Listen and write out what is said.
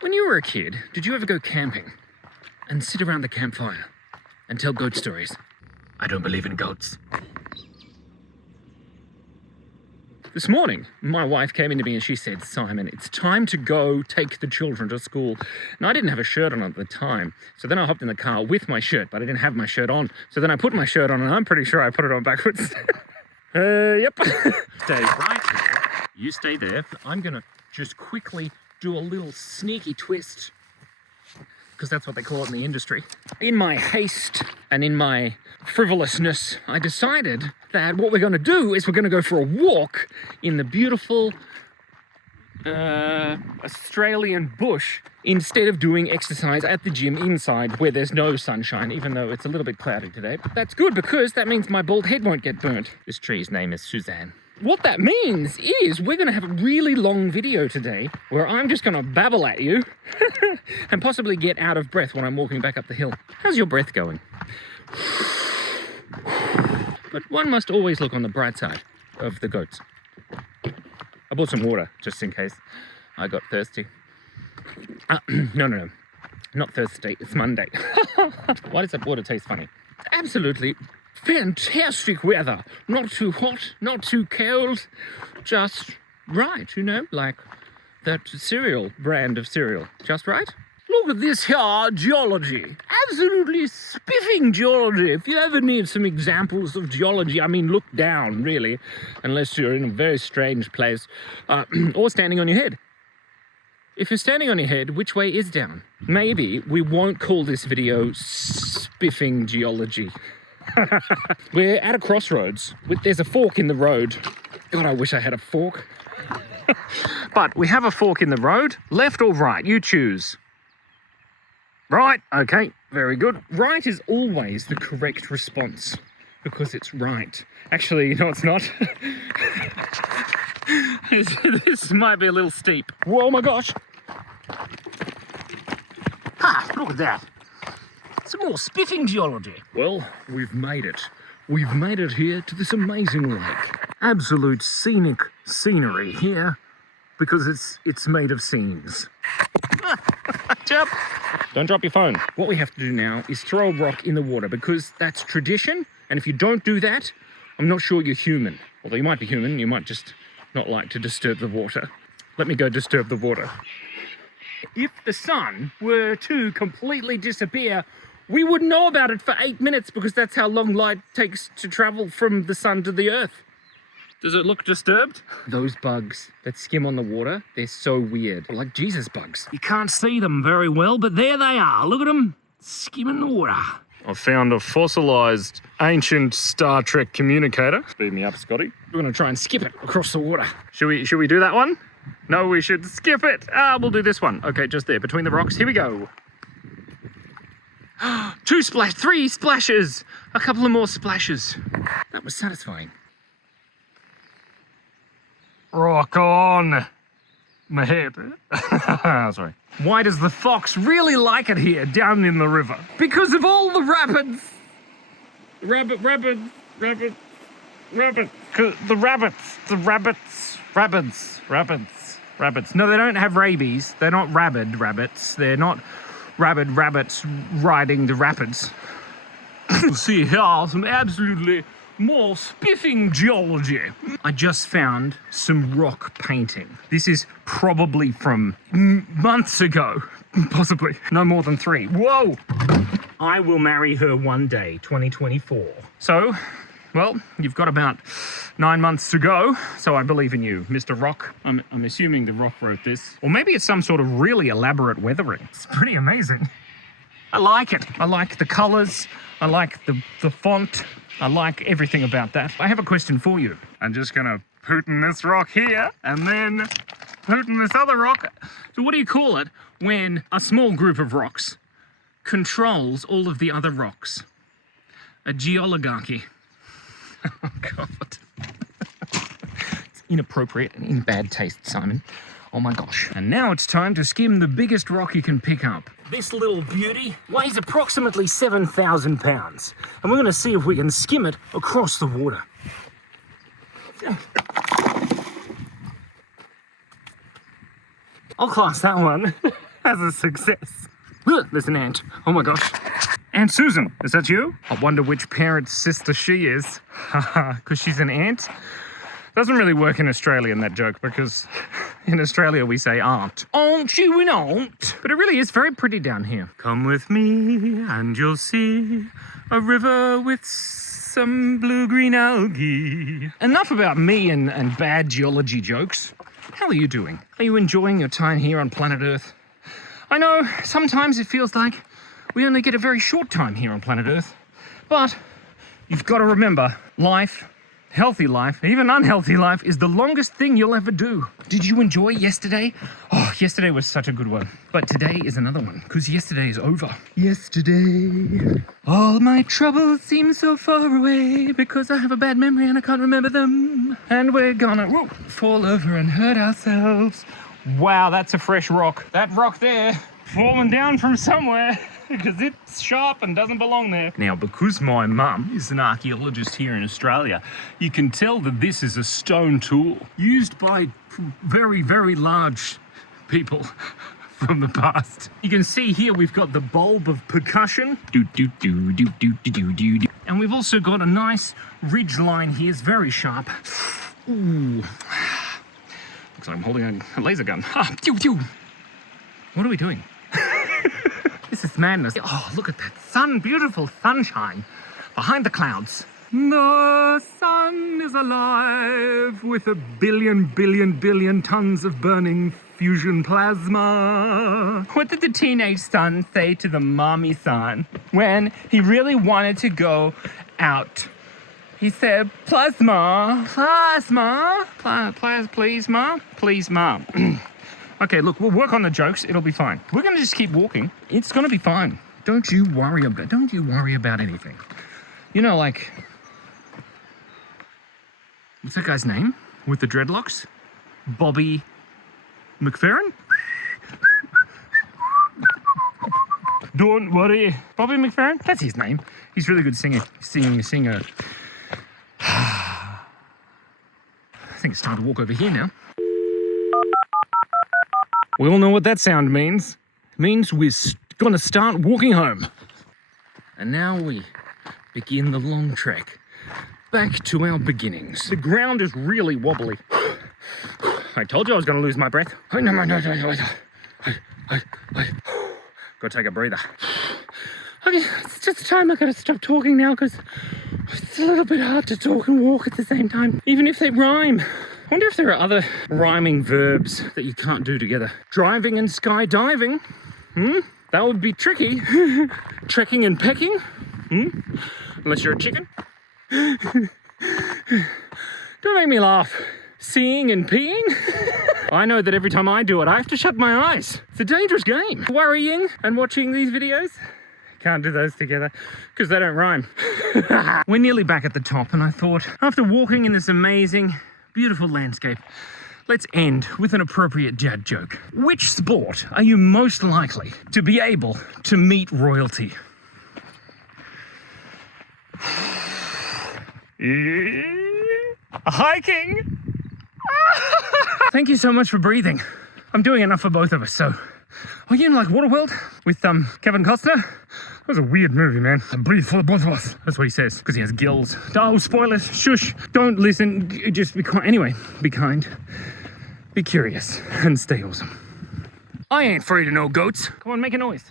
When you were a kid, did you ever go camping and sit around the campfire and tell goat stories? I don't believe in goats. This morning, my wife came into me and she said, Simon, it's time to go take the children to school. And I didn't have a shirt on at the time. So then I hopped in the car with my shirt, but I didn't have my shirt on. So then I put my shirt on and I'm pretty sure I put it on backwards. Yep. Stay right here. You stay there. I'm going to just quickly do a little sneaky twist, because that's what they call it in the industry. In my haste and in my frivolousness, I decided that what we're going to do is we're going to go for a walk in the beautiful Australian bush instead of doing exercise at the gym inside where there's no sunshine, even though it's a little bit cloudy today. But that's good because that means my bald head won't get burnt. This tree's name is Suzanne. What that means is we're going to have a really long video today where I'm just going to babble at you and possibly get out of breath when I'm walking back up the hill. How's your breath going? But one must always look on the bright side of the goats. I bought some water just in case I got thirsty. No. Not Thursday, it's Monday. Why does that water taste funny? Absolutely fantastic weather. Not too hot, not too cold, just right, you know, like that cereal brand of cereal. Just right? Look at this here geology. Absolutely spiffing geology. If you ever need some examples of geology, I mean, look down, really, unless you're in a very strange place, or standing on your head. If you're standing on your head, which way is down? Maybe we won't call this video spiffing geology. We're at a crossroads. There's a fork in the road. God, I wish I had a fork. But we have a fork in the road. Left or right? You choose. Right. Okay. Very good. Right is always the correct response because it's right. Actually, no, it's not. This might be a little steep. Whoa, my gosh. Ha! Look at that. Some more spiffing geology. Well, we've made it. We've made it here to this amazing lake. Absolute scenic scenery here because it's made of scenes. Jump! Don't drop your phone. What we have to do now is throw a rock in the water because that's tradition. And if you don't do that, I'm not sure you're human. Although you might be human, you might just not like to disturb the water. Let me go disturb the water. If the sun were to completely disappear, we wouldn't know about it for 8 minutes because that's how long light takes to travel from the sun to the earth. Does it look disturbed? Those bugs that skim on the water, they're so weird. Like Jesus bugs. You can't see them very well, but there they are. Look at them skimming the water. I found a fossilized ancient Star Trek communicator. Speed me up, Scotty. We're going to try and skip it across the water. Should we do that one? No, we should skip it. We'll do this one. Okay, just there, between the rocks. Here we go. 3 splashes. A couple of more splashes. That was satisfying. Rock on. My head. Sorry. Why does the fox really like it here down in the river? Because of all the rapids. The rabbits. No, they don't have rabies. They're not rabid rabbits. They're not rabid rabbits riding the rapids. See here, some absolutely more spiffing geology. I just found some rock painting. This is probably from months ago. Possibly. No more than 3. Whoa! I will marry her one day, 2024. So, well, you've got about 9 months to go, so I believe in you, Mr. Rock. I'm assuming the Rock wrote this. Or maybe it's some sort of really elaborate weathering. It's pretty amazing. I like it. I like the colors. I like the font. I like everything about that. I have a question for you. I'm just gonna Putin this rock here, and then Putin this other rock. So what do you call it when a small group of rocks controls all of the other rocks? A geoligarchy. Oh, God. It's inappropriate and in bad taste, Simon. Oh my gosh. And now it's time to skim the biggest rock you can pick up. This little beauty weighs approximately 7,000 pounds. And we're going to see if we can skim it across the water. I'll class that one. as a success. Ugh, there's an ant. Oh my gosh. Aunt Susan, is that you? I wonder which parent's sister she is. Haha, because she's an ant? Doesn't really work in Australian, that joke, because in Australia we say aunt. Aren't you an aunt? But it really is very pretty down here. Come with me and you'll see a river with some blue-green algae. Enough about me and bad geology jokes. How are you doing? Are you enjoying your time here on planet Earth? I know sometimes it feels like we only get a very short time here on planet Earth, but you've got to remember, life, healthy life, even unhealthy life, is the longest thing you'll ever do. Did you enjoy yesterday? Oh, yesterday was such a good one. But today is another one, because yesterday is over. Yesterday, all my troubles seem so far away, because I have a bad memory and I can't remember them. And we're gonna fall over and hurt ourselves. Wow, that's a fresh rock. That rock there, falling down from somewhere. Because it's sharp and doesn't belong there. Now, because my mum is an archaeologist here in Australia, you can tell that this is a stone tool used by very, very large people from the past. You can see here we've got the bulb of percussion. And we've also got a nice ridge line here. It's very sharp. Ooh. Looks like I'm holding a laser gun. What are we doing? This is madness. Oh, look at that sun, beautiful sunshine behind the clouds. The sun is alive with a billion tons of burning fusion plasma. What did the teenage son say to the mommy son when he really wanted to go out? He said, plasma, please, ma. Okay, look, we'll work on the jokes. It'll be fine. We're going to just keep walking. It's going to be fine. Don't you worry about anything. You know, like, what's that guy's name with the dreadlocks? Bobby McFerrin? Don't worry. Bobby McFerrin? That's his name. He's really good singer. Singer. I think it's time to walk over here now. We all know what that sound means. It means we're gonna start walking home. And now we begin the long trek back to our beginnings. The ground is really wobbly. I told you I was gonna lose my breath. No. Gotta take a breather. Okay, it's just time I gotta stop talking now because it's a little bit hard to talk and walk at the same time, even if they rhyme. I wonder if there are other rhyming verbs that you can't do together. Driving and skydiving. That would be tricky. Trekking and pecking. Unless you're a chicken. Don't make me laugh. Seeing and peeing. I know that every time I do it, I have to shut my eyes. It's a dangerous game. Worrying and watching these videos. Can't do those together because they don't rhyme. We're nearly back at the top, and I thought, after walking in this amazing, beautiful landscape, let's end with an appropriate dad joke. Which sport are you most likely to be able to meet royalty? Hiking! Thank you so much for breathing. I'm doing enough for both of us, so... Are you in, like, Waterworld with Kevin Costner? That was a weird movie, man. I breathe for the both of us. That's what he says, because he has gills. Oh, spoilers. Shush. Don't listen. Just be quiet. Anyway, be kind, be curious, and stay awesome. I ain't afraid of no goats. Come on, make a noise.